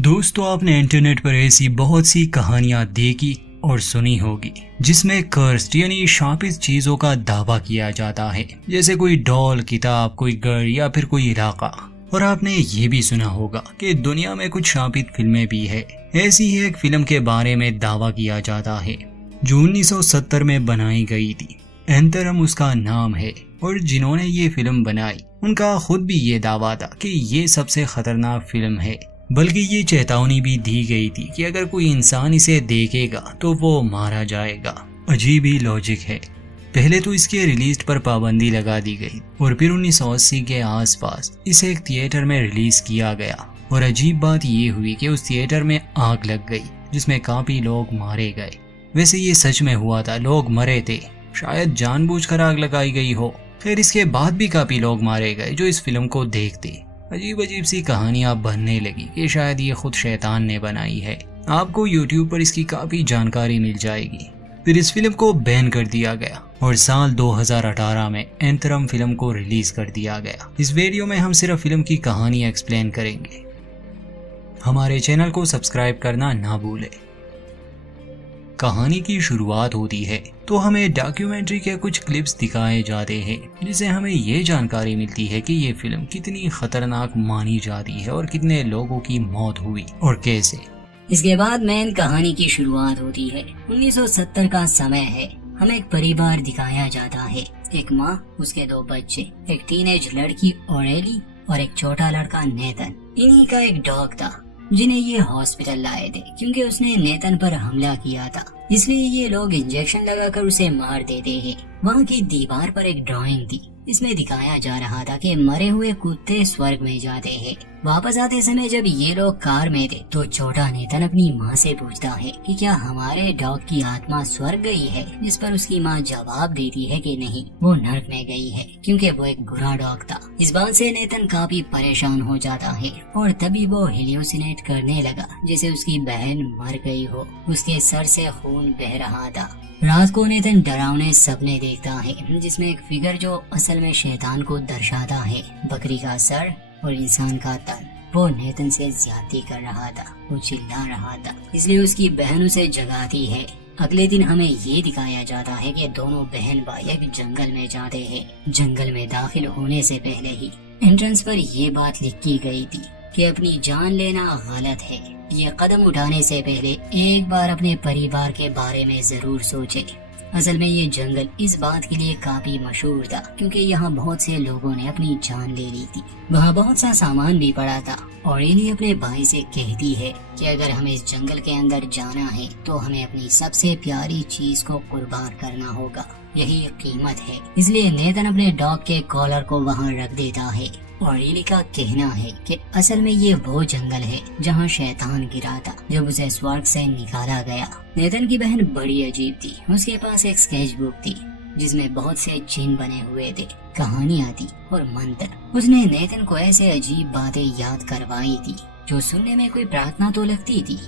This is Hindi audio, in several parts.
दोस्तों, आपने इंटरनेट पर ऐसी बहुत सी कहानियां देखी और सुनी होगी जिसमें कर्स्ड यानी शापित चीजों का दावा किया जाता है, जैसे कोई डॉल, किताब, कोई घर या फिर कोई इलाका। और आपने ये भी सुना होगा कि दुनिया में कुछ शापित फिल्में भी है। ऐसी ही एक फिल्म के बारे में दावा किया जाता है जो 1970 में बनाई गई थी। एंथरम उसका नाम है और जिन्होंने ये फिल्म बनाई उनका खुद भी ये दावा था कि ये सबसे खतरनाक फिल्म है, बल्कि ये चेतावनी भी दी गई थी कि अगर कोई इंसान इसे देखेगा तो वो मारा जाएगा। अजीब ही लॉजिक है। पहले तो इसके रिलीज पर पाबंदी लगा दी गई और फिर 1980 के आसपास इसे एक थिएटर में रिलीज किया गया। और अजीब बात ये हुई कि उस थिएटर में आग लग गई जिसमें काफी लोग मारे गए। वैसे ये सच में हुआ था, लोग मरे थे, शायद जानबूझकर आग लगाई गई हो। फिर इसके बाद भी काफी लोग मारे गए जो इस फिल्म को देखते। अजीब अजीब सी कहानियां बनने लगी कि शायद ये खुद शैतान ने बनाई है। आपको YouTube पर इसकी काफी जानकारी मिल जाएगी। फिर इस फिल्म को बैन कर दिया गया और साल 2018 में एंथरम फिल्म को रिलीज कर दिया गया। इस वीडियो में हम सिर्फ फिल्म की कहानी एक्सप्लेन करेंगे। हमारे चैनल को सब्सक्राइब करना ना भूलें। कहानी की शुरुआत होती है तो हमें डॉक्यूमेंट्री के कुछ क्लिप्स दिखाए जाते हैं जिससे हमें ये जानकारी मिलती है कि ये फिल्म कितनी खतरनाक मानी जाती है और कितने लोगों की मौत हुई और कैसे। इसके बाद मेन कहानी की शुरुआत होती है। 1970 का समय है। हमें एक परिवार दिखाया जाता है, एक माँ, उसके 2 बच्चे, एक टीनेज लड़की ऑरेली और एक छोटा लड़का नेतन। इन्हीं का एक डॉग था जिन्हें ये हॉस्पिटल लाए थे क्योंकि उसने नेतन पर हमला किया था, इसलिए ये लोग इंजेक्शन लगाकर उसे मार देते हैं। वहाँ की दीवार पर एक ड्राइंग थी, इसमें दिखाया जा रहा था कि मरे हुए कुत्ते स्वर्ग में जाते हैं। वापस आते समय जब ये लोग कार में थे तो छोटा नेतन अपनी माँ से पूछता है कि क्या हमारे डॉग की आत्मा स्वर्ग गई है, जिस पर उसकी माँ जवाब देती है कि नहीं, वो नर्क में गई है क्योंकि वो एक बुरा डॉग था। इस बात से नेतन काफी परेशान हो जाता है और तभी वो हेल्यूसिनेट करने लगा जैसे उसकी बहन मर गई हो। उसके सर से खून बह रहा था। रात को नेतन डरावने सपने देखता है जिसमें एक फिगर जो असल में शैतान को दर्शाता है, बकरी का सर और इंसान का तन, वो नेतन से ज्यादती कर रहा था। वो चिल्ला रहा था, इसलिए उसकी बहन उसे जगाती है। अगले दिन हमें ये दिखाया जाता है कि दोनों बहन भाई एक जंगल में जाते हैं। जंगल में दाखिल होने से पहले ही एंट्रेंस पर ये बात लिखी गई थी कि अपनी जान लेना गलत है। ये कदम उठाने से पहले एक बार अपने परिवार के बारे में जरूर सोचे। असल में ये जंगल इस बात के लिए काफी मशहूर था क्योंकि यहाँ बहुत से लोगों ने अपनी जान ले ली थी। वहाँ बहुत सा सामान भी पड़ा था और इन्हीं अपने भाई से कहती है कि अगर हमें इस जंगल के अंदर जाना है तो हमें अपनी सबसे प्यारी चीज को कुर्बान करना होगा, यही कीमत है। इसलिए नेतन अपने डॉग के कॉलर को वहाँ रख देता है और एली का कहना है कि असल में ये वो जंगल है जहाँ शैतान गिरा था जब उसे स्वर्ग से निकाला गया। नेतन की बहन बड़ी अजीब थी। उसके पास एक स्केच बुक थी जिसमें बहुत से चिन्ह बने हुए थे, कहानियाँ थी और मंत्र। उसने नेतन को ऐसे अजीब बातें याद करवाई थी जो सुनने में कोई प्रार्थना तो लगती थी,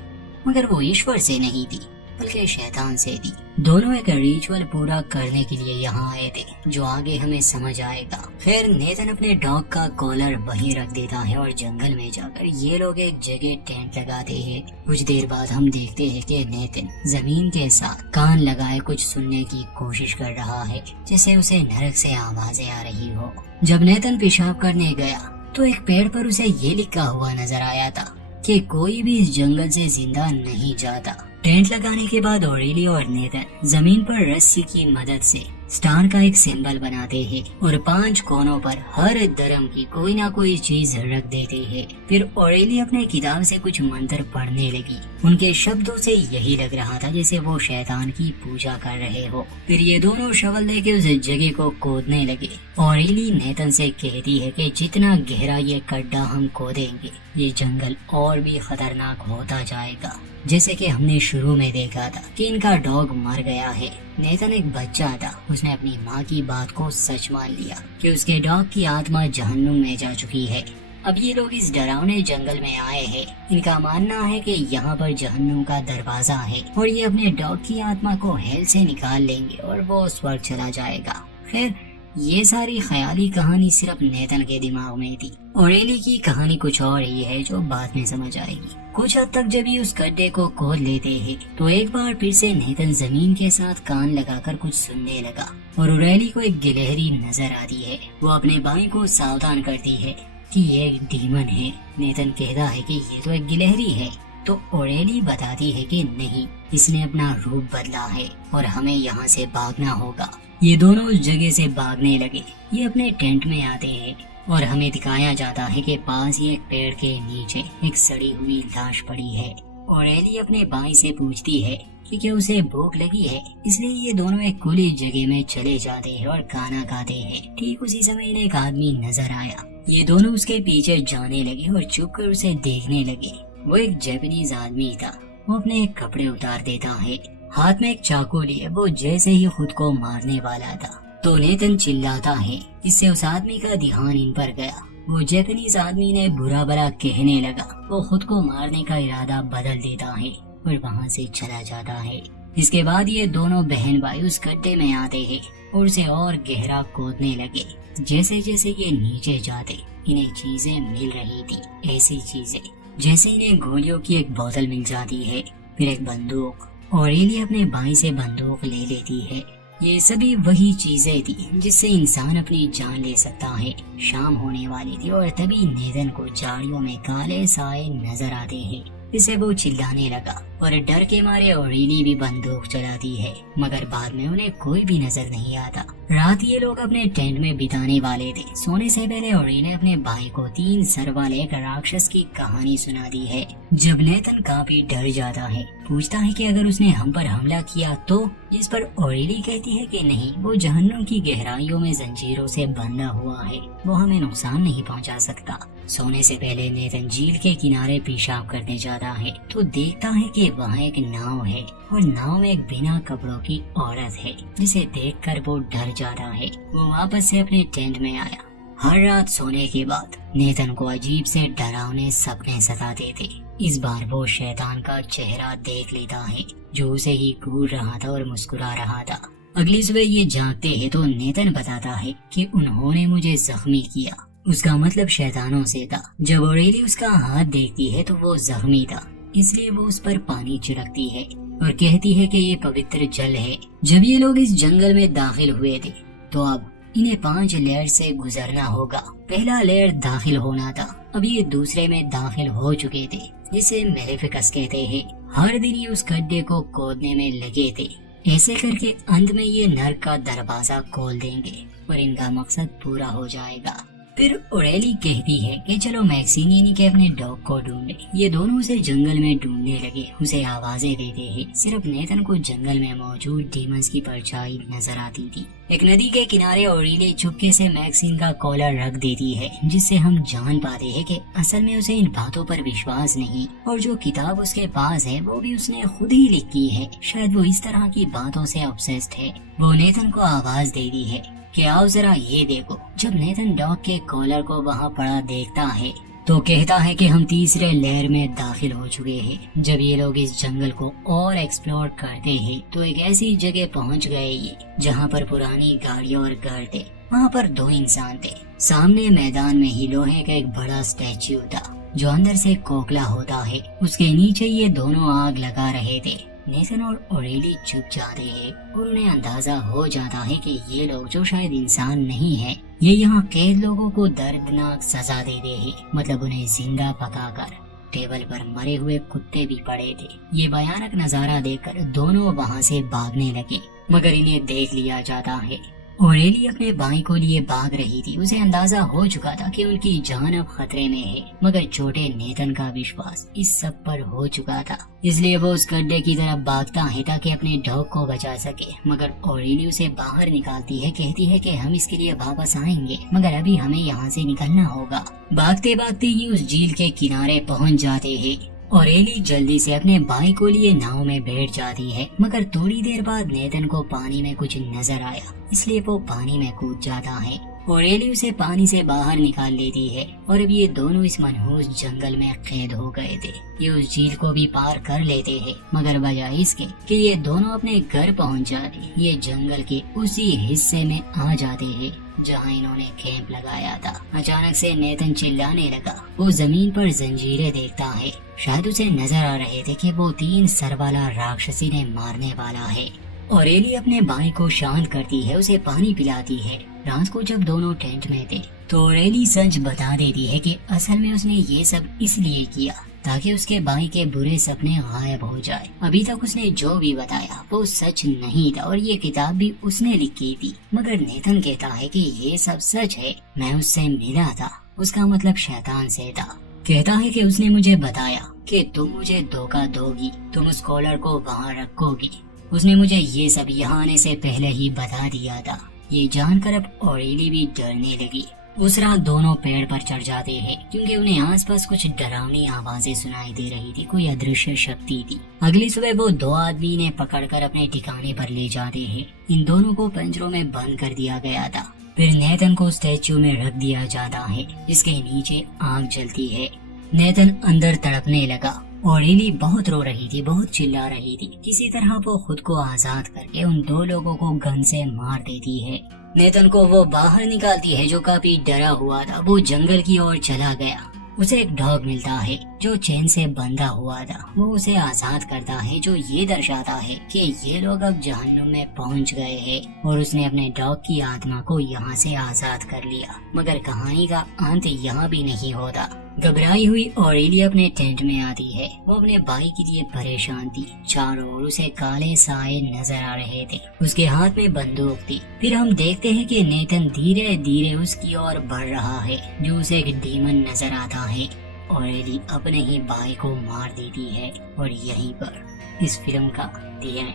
मगर वो ईश्वर से नहीं थी बल्कि शैतान से थी। दोनों एक रिचुअल पूरा करने के लिए यहाँ आए थे जो आगे हमें समझ आएगा। फिर नेतन अपने डॉग का कॉलर वहीं रख देता है और जंगल में जाकर ये लोग एक जगह टेंट लगाते हैं। कुछ देर बाद हम देखते हैं कि नेतन जमीन के साथ कान लगाए कुछ सुनने की कोशिश कर रहा है जैसे उसे नरक से आवाजें आ रही हो। जब नेतन पेशाब करने गया तो एक पेड़ पर उसे ये लिखा हुआ नजर आया था कि कोई भी इस जंगल से जिंदा नहीं जाता। टेंट लगाने के बाद ऑरेली और नेतन जमीन पर रस्सी की मदद से स्टार का एक सिंबल बनाते हैं और 5 कोनों पर हर धर्म की कोई ना कोई चीज रख देते हैं। फिर ऑरेली अपने किताब से कुछ मंत्र पढ़ने लगी। उनके शब्दों से यही लग रहा था जैसे वो शैतान की पूजा कर रहे हो। फिर ये दोनों शवल लेके उस जगह को खोदने लगे। ऑरेली नेतन से कहती है कि जितना गहरा ये गड्ढा हम खोदेंगे ये जंगल और भी खतरनाक होता जाएगा। जैसे कि हमने शुरू में देखा था कि इनका डॉग मर गया है। नेतन एक बच्चा था, उसने अपनी माँ की बात को सच मान लिया कि उसके डॉग की आत्मा जहन्नुम में जा चुकी है। अब ये लोग इस डरावने जंगल में आए हैं। इनका मानना है कि यहाँ पर जहन्नुम का दरवाजा है और ये अपने डॉग की आत्मा को हेल से निकाल लेंगे और वो स्वर्ग चला जाएगा। फिर ये सारी ख्याली कहानी सिर्फ नेथन के दिमाग में थी। ऑरेली की कहानी कुछ और ही है जो बाद में समझ आएगी। कुछ हद तक जब ये उस गड्ढे को खोद लेते हैं तो एक बार फिर से नेथन जमीन के साथ कान लगाकर कुछ सुनने लगा और ऑरेली को एक गिलहरी नजर आती है। वो अपने भाई को सावधान करती है कि ये एक डीमन है। नेथन कहता है कि ये तो एक गिलहरी है, तो ऑरेली बताती है कि नहीं, इसने अपना रूप बदला है और हमें यहाँ से भागना होगा। ये दोनों उस जगह से भागने लगे। ये अपने टेंट में आते हैं और हमें दिखाया जाता है कि पास ही एक पेड़ के नीचे एक सड़ी हुई लाश पड़ी है। ऑरेली अपने भाई से पूछती है कि क्या उसे भूख लगी है, इसलिए ये दोनों एक खुली जगह में चले जाते हैं और गाना गाते हैं। ठीक उसी समय इन्हें एक आदमी नजर आया। ये दोनों उसके पीछे जाने लगे और छुप कर उसे देखने लगे। वो एक जापानीज आदमी था। वो अपने कपड़े उतार देता है, हाथ में एक चाकू लिए वो जैसे ही खुद को मारने वाला था तो नेथन चिल्लाता है। इससे उस आदमी का ध्यान इन पर गया। वो जापानीज आदमी ने बुरा भला कहने लगा। वो खुद को मारने का इरादा बदल देता है और वहाँ से चला जाता है। इसके बाद ये दोनों बहन भाई उस गड्ढे में आते हैं और उसे और गहरा खोदने लगे। जैसे जैसे ये नीचे जाते इन्हें चीजें मिल रही थी, ऐसी चीजें जैसे इन्हें गोलियों की एक बोतल मिल जाती है, फिर एक बंदूक। ऑरेली अपने भाई से बंदूक ले लेती है। ये सभी वही चीजें थी जिससे इंसान अपनी जान ले सकता है। शाम होने वाली थी और तभी नेथन को झाड़ियों में काले साए नजर आते हैं। इसे वो चिल्लाने लगा और डर के मारे ऑरेली भी बंदूक चलाती है, मगर बाद में उन्हें कोई भी नजर नहीं आता। रात ये लोग अपने टेंट में बिताने वाले थे। सोने से पहले ऑरेली ने अपने भाई को 3 सर वाले एक राक्षस की कहानी सुना दी है। जब नेथन काफी डर जाता है, पूछता है कि अगर उसने हम पर हमला किया तो, इस पर ऑरेली कहती है कि नहीं, वो जहन्नुम की गहराइयों में जंजीरों से बंधा हुआ है, वो हमें नुकसान नहीं पहुंचा सकता। सोने से पहले नेथन झील के किनारे पेशाब करने जाता है तो देखता है कि वहाँ एक नाव है और नाव में एक बिना कपड़ों की औरत है, जिसे देखकर वो डर जाता है। वो वापस से अपने टेंट में आया। हर रात सोने के बाद नेथन को अजीब से डरावने सपने सताते थे। इस बार वो शैतान का चेहरा देख लेता है जो उसे ही घूर रहा था और मुस्कुरा रहा था। अगली सुबह ये जागते हैं तो नेथन बताता है कि उन्होंने मुझे जख्मी किया। उसका मतलब शैतानों से था। जब ऑरेली उसका हाथ देखती है तो वो जख्मी था, इसलिए वो उस पर पानी छिड़कती है और कहती है कि ये पवित्र जल है। जब ये लोग इस जंगल में दाखिल हुए थे तो अब इन्हें 5 लेयर से गुजरना होगा। पहला लेयर दाखिल होना था, अब ये दूसरे में दाखिल हो चुके थे, जिसे मेलेफिकस कहते हैं। हर दिन ये उस गड्ढे को खोदने में लगे थे। ऐसे करके अंत में ये नर्क का दरवाजा खोल देंगे और इनका मकसद पूरा हो जाएगा। फिर ऑरेली कहती है कि चलो मैक्सिनी के अपने डॉग को ढूंढे। ये दोनों उसे जंगल में ढूंढने लगे, उसे आवाजें देते हैं। सिर्फ नेथन को जंगल में मौजूद डीमंस की परछाई नजर आती थी। एक नदी के किनारे ऑरेली चुपके से मैक्सिन का कॉलर रख देती है, जिससे हम जान पाते हैं कि असल में उसे इन बातों पर विश्वास नहीं, और जो किताब उसके पास है वो भी उसने खुद ही लिखी है। शायद वो इस तरह की बातों से ऑब्सेस्ड है। वो नेथन को आवाज देती है कि आओ जरा ये देखो। जब नेथन डॉग के कॉलर को वहाँ पड़ा देखता है तो कहता है कि हम तीसरे लेयर में दाखिल हो चुके हैं। जब ये लोग इस जंगल को और एक्सप्लोर करते हैं तो एक ऐसी जगह पहुँच गए ये जहाँ पर पुरानी गाड़ियाँ और घर थे। वहाँ पर 2 इंसान थे। सामने मैदान में ही लोहे का एक बड़ा स्टैच्यू था जो अंदर से खोखला होता है। उसके नीचे ये दोनों आग लगा रहे थे। नेथन और ऑरेली चुप जाते हैं और उन्हें अंदाजा हो जाता है कि ये लोग जो शायद इंसान नहीं है, ये यहाँ कैद लोगों को दर्दनाक सजा दे रहे हैं। मतलब उन्हें जिंदा पकाकर टेबल पर मरे हुए कुत्ते भी पड़े थे। ये भयानक नजारा देखकर दोनों वहाँ से भागने लगे, मगर इन्हें देख लिया जाता है। ऑरेली अपने भाई को लिए भाग रही थी। उसे अंदाजा हो चुका था कि उनकी जान अब खतरे में है, मगर छोटे नेथन का विश्वास इस सब पर हो चुका था, इसलिए वो उस गड्ढे की तरफ भागता है ताकि अपने डॉग को बचा सके। मगर ऑरेली उसे बाहर निकालती है, कहती है कि हम इसके लिए वापस आएंगे, मगर अभी हमें यहाँ से निकलना होगा। भागते भागते ही उस झील के किनारे पहुँच जाते हैं। ऑरेली जल्दी से अपने भाई को लिए नाव में बैठ जाती है, मगर थोड़ी देर बाद नेथन को पानी में कुछ नजर आया, इसलिए वो पानी में कूद जाता है। ऑरेली उसे पानी से बाहर निकाल लेती है और अब ये दोनों इस मनहूस जंगल में कैद हो गए थे। ये उस झील को भी पार कर लेते हैं, मगर बजाय इसके कि ये दोनों अपने घर पहुंच जाते, ये जंगल के उसी हिस्से में आ जाते हैं जहाँ इन्होंने कैंप लगाया था। अचानक से नेथन चिल्लाने लगा। वो जमीन पर जंजीरें देखता है। शायद उसे नजर आ रहे थे कि वो 3 सर वाला राक्षसी ने मारने वाला है। ऑरेली अपने भाई को शांत करती है, उसे पानी पिलाती है। रात को जब दोनों टेंट में थे तो ऑरेली सच बता देती है कि असल में उसने ये सब इसलिए किया ताकि उसके भाई के बुरे सपने गायब हो जाए। अभी तक उसने जो भी बताया वो सच नहीं था और ये किताब भी उसने लिखी थी। मगर नेथन कहता है कि ये सब सच है, मैं उससे मिला था, उसका मतलब शैतान से था। कहता है कि उसने मुझे बताया कि तुम मुझे धोखा दोगी, तुम उस कॉलर को वहाँ रखोगी। उसने मुझे ये सब यहाँ आने से पहले ही बता दिया था। ये जानकर अब ऑरेली भी डरने लगी। उस रात दोनों पेड़ पर चढ़ जाते हैं क्योंकि उन्हें आसपास कुछ डरावनी आवाजें सुनाई दे रही थी, कोई अदृश्य शक्ति थी। अगली सुबह वो 2 आदमी ने पकड़कर अपने ठिकाने पर ले जाते हैं। इन दोनों को पिंजरों में बंद कर दिया गया था। फिर नेथन को स्टैच्यू में रख दिया जाता है जिसके नीचे आग जलती है। नेथन अंदर तड़पने लगा। ऑरेली बहुत रो रही थी, बहुत चिल्ला रही थी। किसी तरह वो खुद को आजाद करके उन 2 लोगों को गन से मार देती है। नेथन को वो बाहर निकालती है जो काफी डरा हुआ था। वो जंगल की ओर चला गया। उसे एक डॉग मिलता है जो चेन से बंधा हुआ था। वो उसे आजाद करता है जो ये दर्शाता है कि ये लोग अब जहन्नुम में पहुंच गए हैं और उसने अपने डॉग की आत्मा को यहाँ से आजाद कर लिया। मगर कहानी का अंत यहाँ भी नहीं होता। घबराई हुई ऑरेली अपने टेंट में आती है। वो अपने भाई के लिए परेशान थी। चारों ओर उसे काले साए नजर आ रहे थे। उसके हाथ में बंदूक थी। फिर हम देखते हैं कि नेथन धीरे धीरे उसकी ओर बढ़ रहा है जो उसे एक डीमन नजर आता है। ऑरेली अपने ही भाई को मार देती है और यहीं पर इस फिल्म का दी एंड।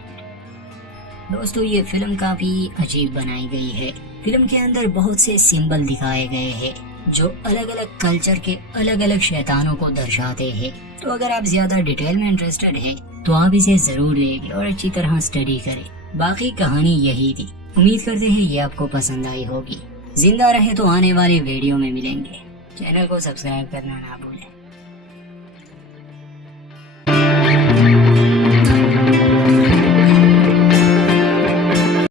दोस्तों, ये फिल्म काफी अजीब बनाई गई है। फिल्म के अंदर बहुत से सिंबल दिखाए गए हैं जो अलग अलग कल्चर के अलग अलग शैतानों को दर्शाते हैं। तो अगर आप ज्यादा डिटेल में इंटरेस्टेड हैं तो आप इसे जरूर देखें और अच्छी तरह स्टडी करें। बाकी कहानी यही थी। उम्मीद करते हैं ये आपको पसंद आई होगी। जिंदा रहे तो आने वाले वीडियो में मिलेंगे। चैनल को सब्सक्राइब करना ना भूलें।